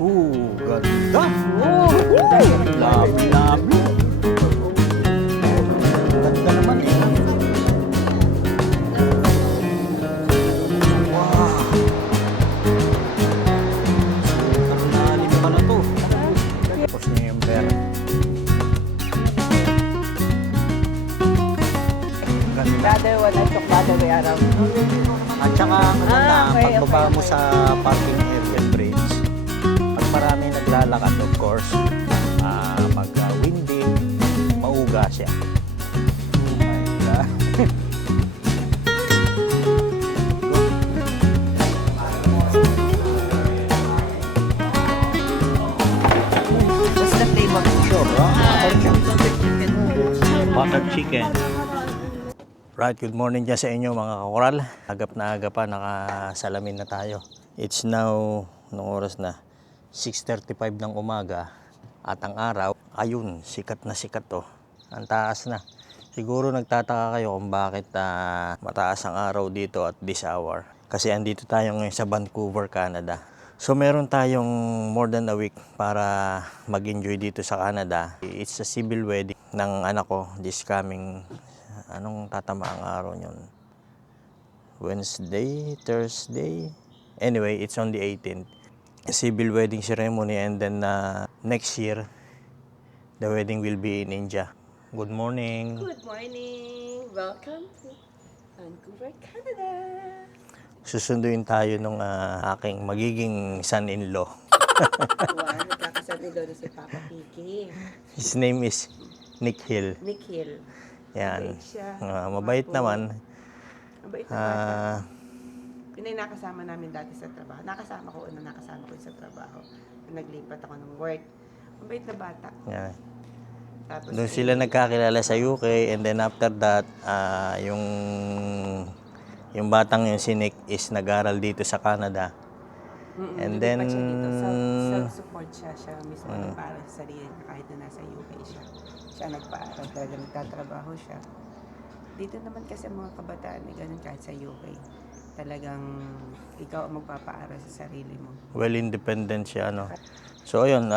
Ganda! Labi-labi! Ganda naman eh. Wow! Ang lalim pala to. Tapos niya yung pera. Brother, wala took the way around. At saka okay, pagbaba okay, mo sa parking area bridge, pag marami naglalakad, of course, pag windy, mauga siya. Oh my God. What's the flavor? Sure, butter chicken. Right, good morning dyan sa inyo mga kakoral. Agap na aga pa, nakasalamin na tayo. It's now, nung oras na, 6:35 ng umaga. At ang araw, ayun, sikat na sikat to. Ang taas na. Siguro nagtataka kayo kung bakit mataas ang araw dito at this hour. Kasi andito tayo ngayon sa Vancouver, Canada. So meron tayong more than a week para mag-enjoy dito sa Canada. It's a civil wedding ng anak ko this coming, anong tatama ang araw nyon? Wednesday, Thursday? Anyway, it's on the 18th. A civil wedding ceremony, and then next year, the wedding will be in India. Good morning. Good morning. Welcome to Vancouver, Canada. Susunduin tayo nung aking magiging son-in-law. Wow, nagkakasal ni Lolo si Papa Piki. His name is Nick Hill. Nick Hill. Yan. Mabait siya. Mabait naman. Mabait na bata. Yun ay nakasama namin dati sa trabaho. Nakasama ko sa trabaho. Naglipat ako ng work. Mabait na bata. Yan. Tapos, Doon sila nagkakilala sa UK, and then after that, yung batang yung si Nick is nag-aral dito sa Canada. And then, lumipat siya dito. Self-support siya. Siya mismo nagpaaral sa sarili niya kahit na nasa UK siya. Siya nagpaaral talaga, nagtatrabaho siya. Dito naman kasi mga kabataan ay ganun kahit sa UK. Talagang ikaw ang magpapaaral sa sarili mo. well, independent siya, ano. So, ayun,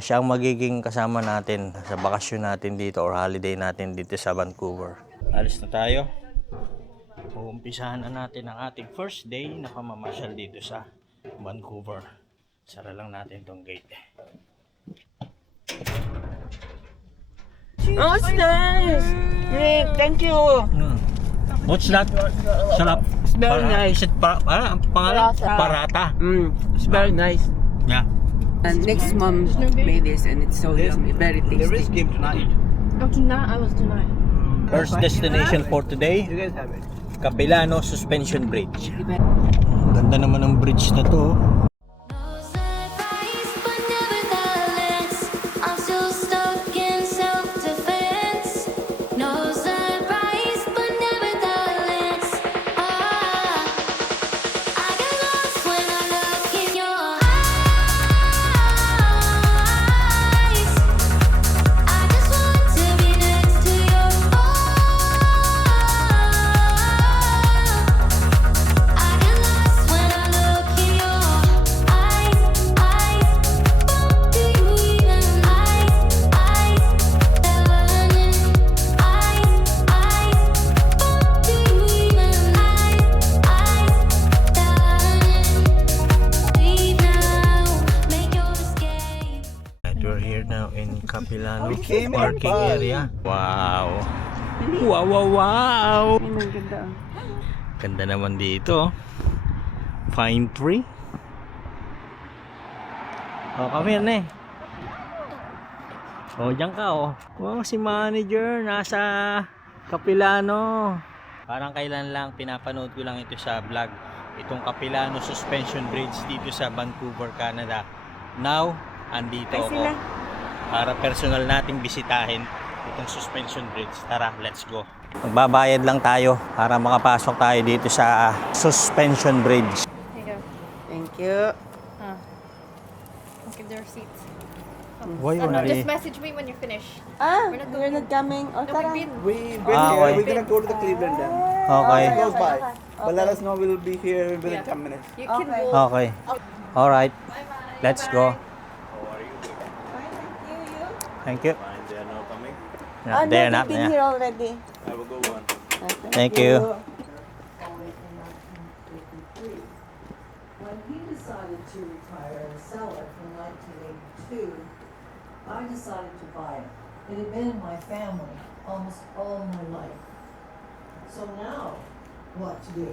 siya ang magiging kasama natin sa bakasyon natin dito or holiday natin dito sa Vancouver. Alis na tayo. Uumpisahan na natin ang ating first day na pamamasyal dito sa Vancouver. Sara lang natin tong gate. Oh, it's nice! Nick, thank you! What's that? Sarap. It's very nice. Is it pangalan? Parata. It's very nice. Yeah. And Nick's mom made this and it's so yummy, very tasty. game tonight. Oh, tonight? I was tonight. First destination for today, You guys have it. Capilano Suspension Bridge. Ganda naman ng bridge na to. We're here now in Capilano parking area. Wow! Wow, wow, wow! Ay, ang ganda. Ganda naman dito. Pine tree. Oh, come here, ne. Oh, diyan ka, oh. Wow, si manager nasa Capilano. Parang kailan lang, pinapanood ko lang ito sa vlog. Itong Capilano Suspension Bridge dito sa Vancouver, Canada. Now, andito Ay, ako sila. para personal nating bisitahin itong suspension bridge. Tara, let's go. Magbabayad lang tayo para makapasok tayo dito sa suspension bridge. Here you go. Thank you. I'll give the receipts. Why Just message me when you're finished. Ah, We're not we're not coming. Oh, No, tara. we've been. We've been Ah, here. okay. We're gonna go to the Cleveland Dam. Okay. Close by. But let us know we'll be here within 10 minutes. You can Okay. go. Okay. Alright. Bye-bye. Let's go. Thank you. Fine, they are now coming. Yeah, they're not. been Yeah. here already. Have a good one. Thank you. When he decided to retire and sell it in 1982, I decided to buy it. It had been in my family almost all my life. So now, what to do?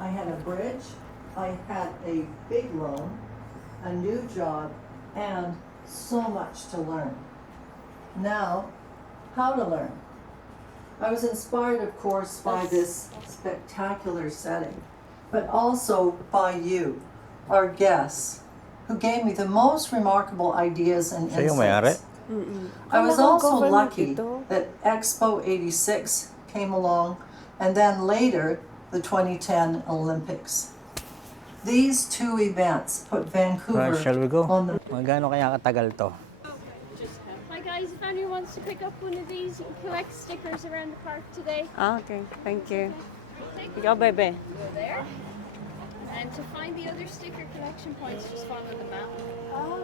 I had a bridge, I had a big loan, a new job, and so much to learn. Now, how to learn? I was inspired, of course, by this spectacular setting, but also by you, our guests, who gave me the most remarkable ideas and Siya yung may-ari? insights. I was Kala ko also government lucky ito. that Expo 86 came along, and then later, the 2010 Olympics. These two events put Vancouver Right, shall we go? on the Magkano kaya katagal to? Hi guys, if anyone wants to pick up one of these, you can collect stickers around the park today. Okay, thank you. Ikaw, bebe. Go there. And to find the other sticker collection points, just follow the map.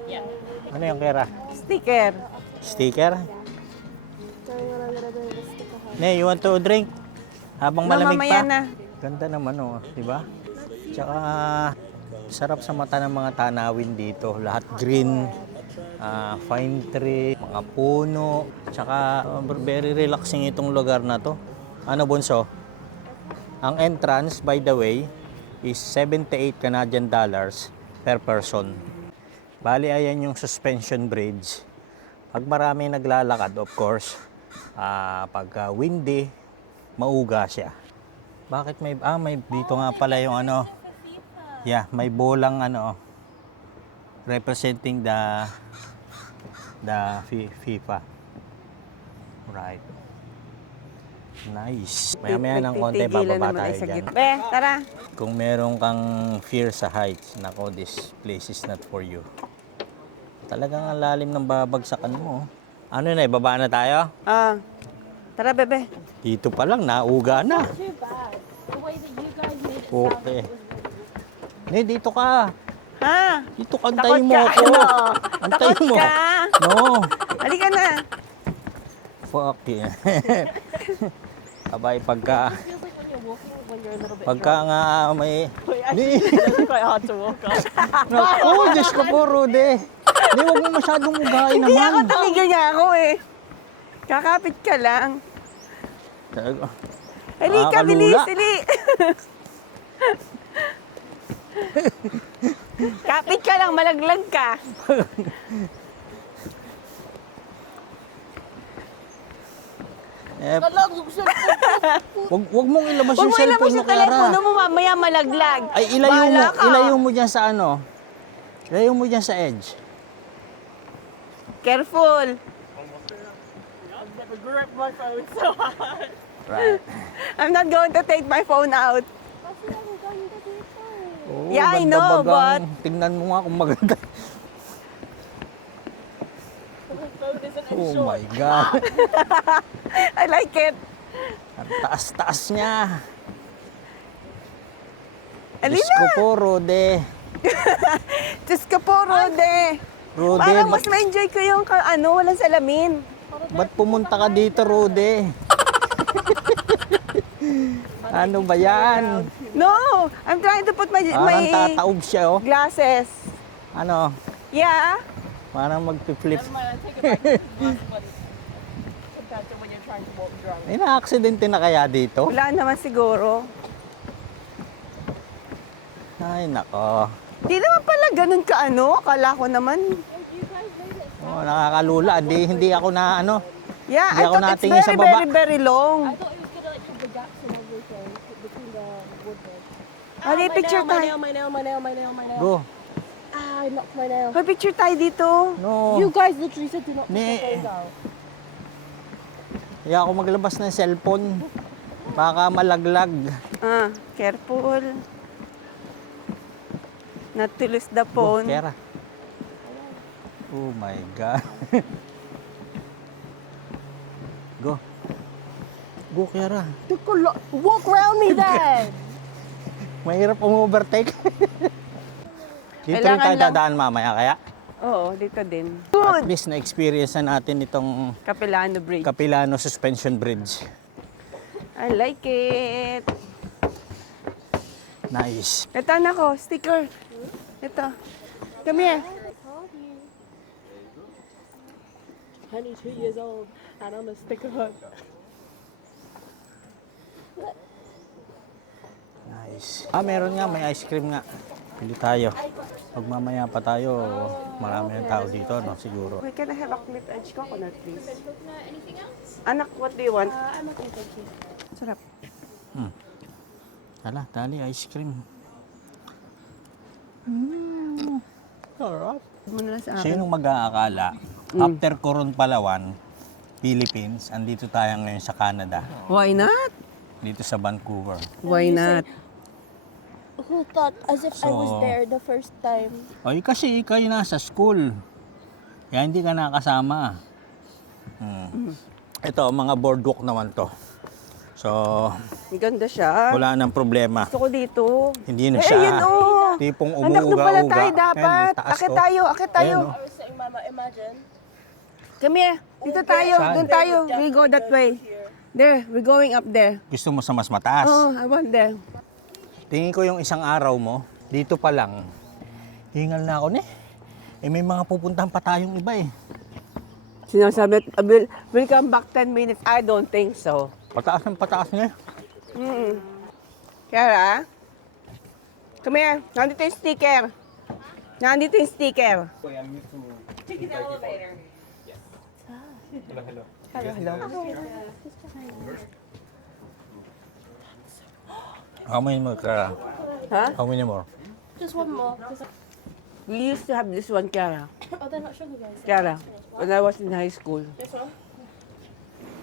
Yeah. Ano yung kera? Sticker. Sticker? Ne, you want to drink? Habang malamig mamaya pa. na. Ganda naman oh, di ba? Tsaka sarap sa mata ng mga tanawin dito. Lahat green, fine tree, mga puno. Tsaka very relaxing itong lugar na to. Ano bunso? Ang entrance, by the way, is 78 Canadian dollars per person. Bali, ayan yung suspension bridge. Pag marami naglalakad, of course, pag windy, mauga siya. Bakit may dito nga pala yung ano, yeah, may bolang ano, representing the FIFA. Right. Nice. Maya-maya ng konti, Nagtitigilan bababa naman tayo ay sa dyan. gitna. Be, tara. Kung meron kang fear sa heights, nako, this place is not for you. Talagang ang lalim ng babagsakan mo. Ano na, ibaba na tayo? Tara, bebe. Dito pa lang, nauga na. Too bad. The way that you guys made it Okay. sound Ne, dito ka. Ha? Dito ka, Takot antayin mo ka, ako. ano? Antayin Takot mo. ka? No. Halika na. Fuck yeah. Abay, pagka Feels like when you're walking, when you're a little bit nga may... Di. it's quite hard to walk on. Naku, Diyos ko po, Rude. Di, huwag mo masyadong ugain Hindi ako, naman. tumigil niya ako eh. Kakapit ka lang. Talaga. Halika, Nakakalula. bilis, hali. Kapit ka lang, malaglag ka. Eh, wag mong ilabas Huwag yung mo ilabas cellphone mo, yung telepono Clara. mo, mamaya malaglag. Ay, Bahala ka. ilayo mo dyan sa ano. Ilayo mo dyan sa edge. Careful. Grip my phone so hard. Right. I'm not going to take my phone out. Kasi ang ganda dito. Oh, Yeah, I ganda know, bagang. Tingnan mo nga kung maganda. My phone isn't in Oh short. my God. I like it. Ang taas-taas niya. Ali Diyos ko na. po, Rode. Diyos ka po, Rode. Rode, Parang mas ma-enjoy ko yung walang salamin. ba't pumunta ka dito, Rode? Ano ba yan? No, I'm trying to put my Parang tataob siya, oh. glasses. Ano? Yeah. Parang magpi-flip. Never mind, I take it back. This is last one. Compared to when you're trying to walk drunk. May na-aksidente na kaya dito? Wala naman siguro. Ay, nako. Di naman pala ganun ka Akala ko naman. Oh, nakakalula. Hindi ako na ano. Yeah, Hindi I ako thought it's natingin sa very, baba. very, very long. I thought it was gonna like have the gaps and everything between the woodwork. Hali, picture My tayo. nail, my nail, my nail, my nail, my nail. Go. Ah, I knocked my nail. Hoy, picture tayo dito. No. You guys literally said do not put Ni- your phones out. Kaya ako maglabas ng cellphone. Baka malaglag. Careful. Not to lose the Go, phone. Kera. Oh my God. Go. Go, Kera. Walk around me then. Mahirap overtake. Dito rin Kailangan tayo lang- dadaan mamaya kaya? Oo, dito din. At least na-experience na natin itong Capilano Bridge. Capilano Suspension Bridge. I like it. Nice. Ito na ko, sticker. Ito. Come here. Honey, 2 years old, and I'm a sticker hook. Nice. Meron nga, may ice cream nga. Pili tayo. Magmamaya pa tayo, marami ng tao dito, no? Siguro. Wait, can I have a clip edge coconut, please? Anything else? Anak, what do you want? I'm okay, thank you. Sarap. Hala, dali, ice cream. Sarap. Muna na sa akin. Sinong mag-aakala, after Coron, Palawan, Philippines, andito tayo ngayon sa Canada. Why not? Dito sa Vancouver. Why not? Who thought as if I was So- there the first time? Ay, kasi ikaw yung nasa school. Kaya hindi ka nakasama. Ito, mga boardwalk naman to. So, Ang ganda siya. wala nang problema. Gusto ko dito. Hindi na Eh, siya ayun, oh. tipong Anak, doon pala umuuga-uga. tayo dapat. Ayan, taas, Akit oh. tayo, akit tayo. Ayan, oh. I was saying, Mama, imagine. Come here. Dito tayo, Saan? doon tayo. We go that way. There, we're going up there. Gusto mo sa mas mataas? Oh, I want there. Tingin ko yung isang araw mo, dito pa lang, hingal na ako may mga pupuntahan pa tayong iba eh. Sinasabi, we'll come back 10 minutes. I don't think so. Pataas ng pataas niya. Kara, come here. Nandito yung sticker. Nandito yung sticker. Hello. How many more, Clara? Huh? How many more? Just one more. 'cause We used to have this one, Kara. oh, they're not sugar, guys. Kara, when I was in high school. This one?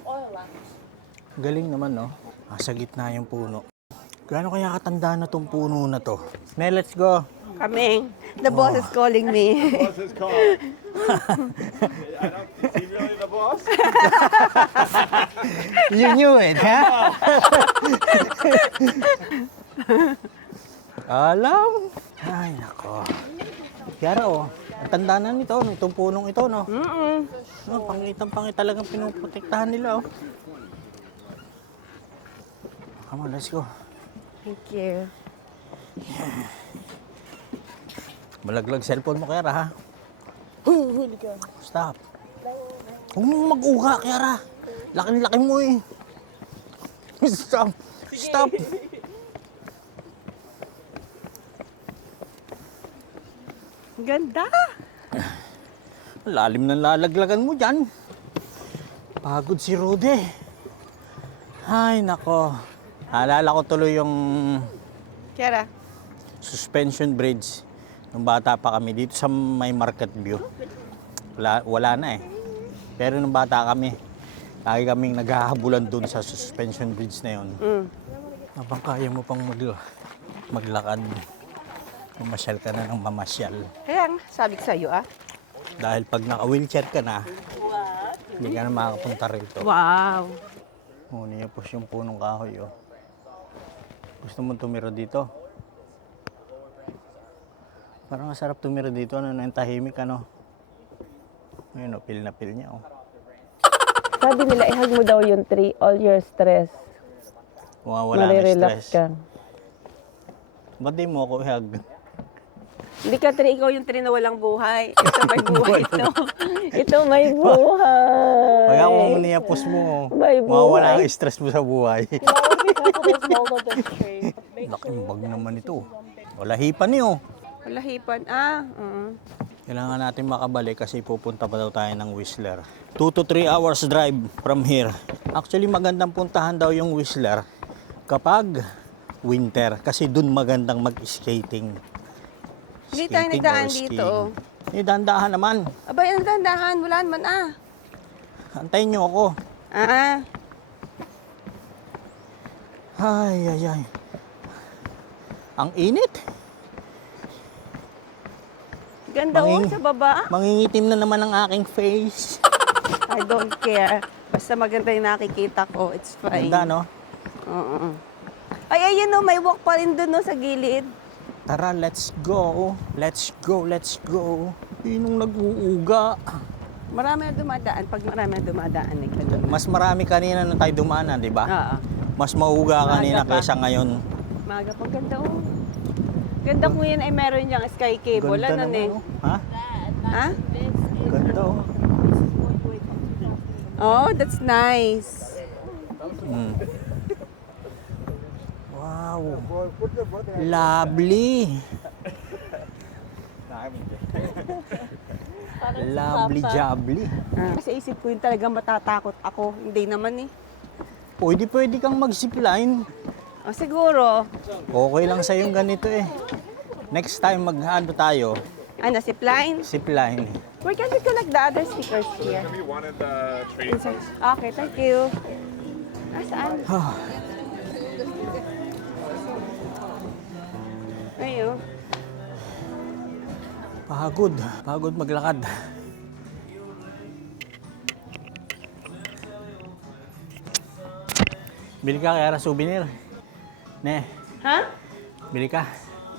Oil lamps. Galing naman, no? Sa gitna yung puno. Gaano kaya katanda na tong puno na to? May, let's go. Coming. The boss is calling me. What's his call? Is he really the boss? You knew it, ha? Alam. Ay, nako. Kaya oh, ang tanda na nito, itong punong ito, no? No, pangit talagang pinuprotektahan nila, oh. Come on, let's go. Thank you. Malaglag cellphone mo, Kiara, ha? Huli ka. Stop. Huwag mong mag-uga, Kiara. Laki-laki mo, eh. Stop. Stop. Ang ganda. Lalim ng lalaglagan mo dyan. Pagod si Rude. Ay, nako. Alala ko tuloy yung Kara, suspension bridge nung bata pa kami dito sa may Market View. Wala na eh. Pero nung bata kami, lagi kaming naghahabulan dun sa suspension bridge na yun. Habang kaya mo pang maglakad, mamasyal ka na ng mamasyal. kaya nga, sabi ko sa'yo, ah. Dahil pag naka-wheelchair ka na, hindi ka na makakapunta rito. Wow. Niya po yung punong kahoy, oh. Gusto mo tumira dito? Parang masarap tumira dito, ano, yung tahimik, ano. Ayun, oh, pil na pil niya, oh. Sabi nila, ihag mo daw yung tree, all your stress. Wala na Marirelax stress. ka. Ba't di mo ako ihag? Hindi ka tree, ikaw yung tree na walang buhay. Ito may buhay ito. Ito may buhay. Kaya kung niyapos mo, May mawawala buhay. ang stress mo sa buhay. Those mold of the tree. Laking bag naman ito. Wala hipan niyo. Walahipan. Kailangan natin makabalik kasi pupunta pa daw tayo ng Whistler. 2 to 3 hours drive from here. Actually, magandang puntahan daw yung Whistler kapag winter kasi dun magandang mag-skating. Hindi tayo Skating nagdaan or skiing. dito. Eh, dandahan naman. Abay, ang dandahan. Wala naman, ah. Antayin niyo ako. Ah. Ay. Ang init. Ganda oh, Manging- sa baba. Mangingitim na naman ang aking face. I don't care. Basta maganda yung nakikita ko. It's fine. Ganda, no? Oo. Ay, ayun no, may walk pa rin dun no, sa gilid. Tara, let's go. Let's go. Sinong nag-uuga? Marami na dumadaan. Pag marami na dumadaan, nagtanong. Mas marami kanina nung tayo dumanan, di ba? Oo. Mas mauga kanina Maaga pa. kaysa ngayon. Maaga pang ganda oh. Ganda kung yan ay meron diyang sky cable. Ganda Ano naman, eh? oh. Ha? Ha? Ganda, oh. Oh, that's nice. Mm. Wow. Lovely. Lovely jobly. Kasi isip ko yun talaga matatakot ako. Hindi naman eh. Pwede kang mag-zipline. Oh, siguro. Okay lang sa yung ganito eh. Next time mag-ano tayo, Ano, zipline? zipline. Where can we collect the other stickers here? You wanted the trading cards? Okay, thank you. Saan? Ayun. Pagod maglakad. Bili ka kaya souvenir. Ne, Ha? bili ka.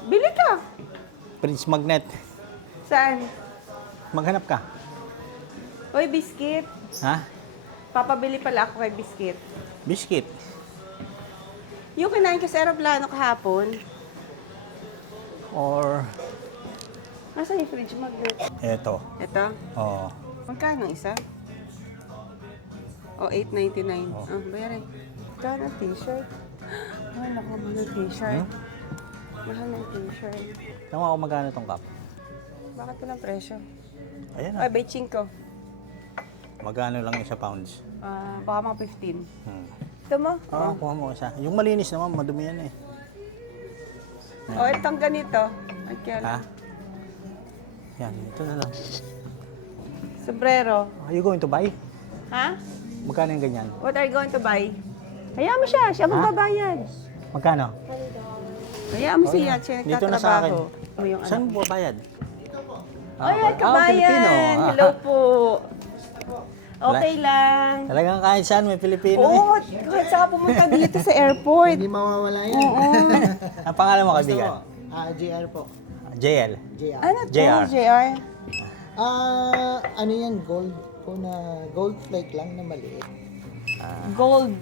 Bili ka. Fridge magnet. Saan? Maghanap ka. Hoy, biscuit. Ha? Papabili pala ako kay biscuit. Biscuit. Yung kinain ko sa aeroplano kahapon. Or Nasaan yung fridge magnet? eto. Ito. Oh. Magkano isa? Oh, $8.99. Oh, bayarin. Magkano ang t-shirt? Ay, naku, mahal ng t-shirt. Mahal ng t-shirt. Tama ako magkano tong cup. Bakit walang presyo? Ayan Ay, na. by chinko. Magkano lang isa pounds. Baka mga 15. Ito mo? Oo, kuha mo isa. Yung malinis naman, madumi yan eh. Oh, itong ganito. Ay, kaya Ha? Yan, ito na lang. Sombrero. Are you going to buy? Ha? Magkano yung ganyan? What are you going to buy? Hayaan mo siya. Siya magbabayad. Magkano? Hayaan mo siya. Siya Dito na sa akin. nagtatrabaho. Mo yung Saan ano. mo bayad? Ay, kabayan. Pilipino. Hello po. Okay lang. Talagang kahit saan may Pilipino Oo, kahit saan ka pumunta dito sa airport. Hindi mawawala yan. Oo. eh. Ang pangalan mo, kaibigan? JR po. JL. JR. Ano to, JR. JR? Ano yan? Gold po na gold flake lang na maliit. Gold.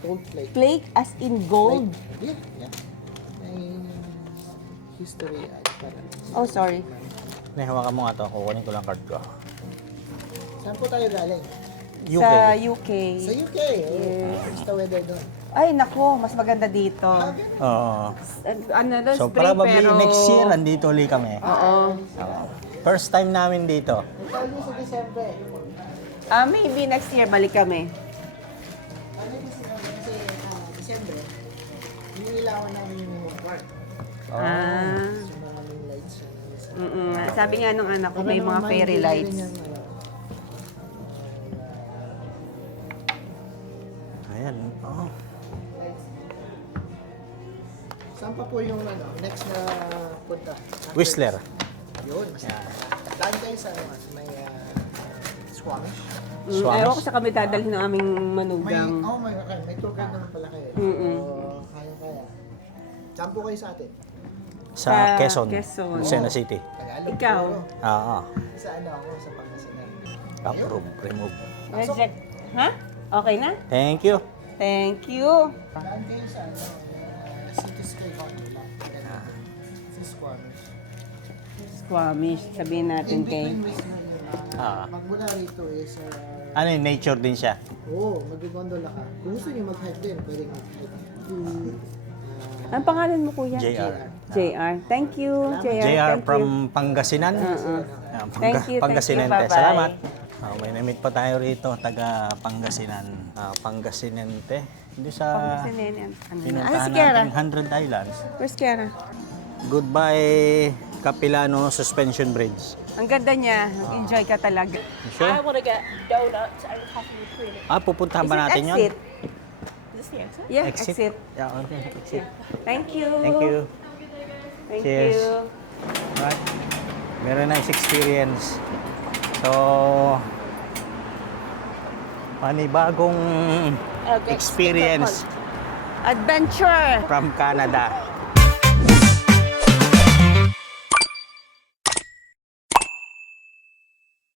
Gold flake. Flake as in gold. Yeah, yeah. May history at parang. Oh, sorry. Nahawakan mo nga to. Kukunin ko lang card ko. Saan po tayo galing? UK. Sa UK. Sa UK. Kamusta weather doon? Ay, nako, mas maganda dito. Oo. Ano doon, So, spring, probably pero... next year, andito ulit kami. Oo. First time namin dito. Ikaw din sa December. Maybe next year, balik kami. Ano yung kasi December, iniilawan namin yung park. Ah. So maraming lights siya. Sabi nga nung anak ko, may mga fairy lights. Ayan. Oh. Saan pa po yung next na punta? Whistler. Yun. Daan kayo sa may Squamish. Squamish. Ewan ko sa kami dadalhin ng aming May, manugang. may tour guide naman pala kayo. So, kaya. Saan po kayo sa atin? Sa Sa Quezon. Quezon. Lucena City. Tagalog. Ikaw? Oo. Sa ako, sa Pangasinan. Approve. Remove. Reject. Ha? Okay na? Thank you. Thank you. Daan kayo sa City Sky County lang. Sa Squamish. Squamish, sabihin natin In kay... between Whistler yun. Ah. Magmula rito is, Ano yung nature din siya? mag-gondola ka. Kung gusto niyo mag-hike din, pwede mag-hike. Ang pangalan mo, kuya? JR. JR. Thank you, JR. JR Thank from you. Pangasinan. Thank you, Pangasinente. bye-bye. Salamat. May na-meet pa tayo rito, taga Pangasinan. Pangasinente. Hindi sa Ano pinuntahan si Kiara? nating 100 Islands. Where's Kiara? Goodbye Capilano Suspension Bridge. Ang ganda niya. Enjoy ka talaga. Sure? I want to get donuts and coffee cream. Pupuntahan Is ba it natin yun? exit? Is this the exit? Yeah, exit. Yeah, okay. Exit. Thank you. Thank you. Thank Cheers. you. Right. Very nice experience. So, panibagong experience Adventure. from Canada.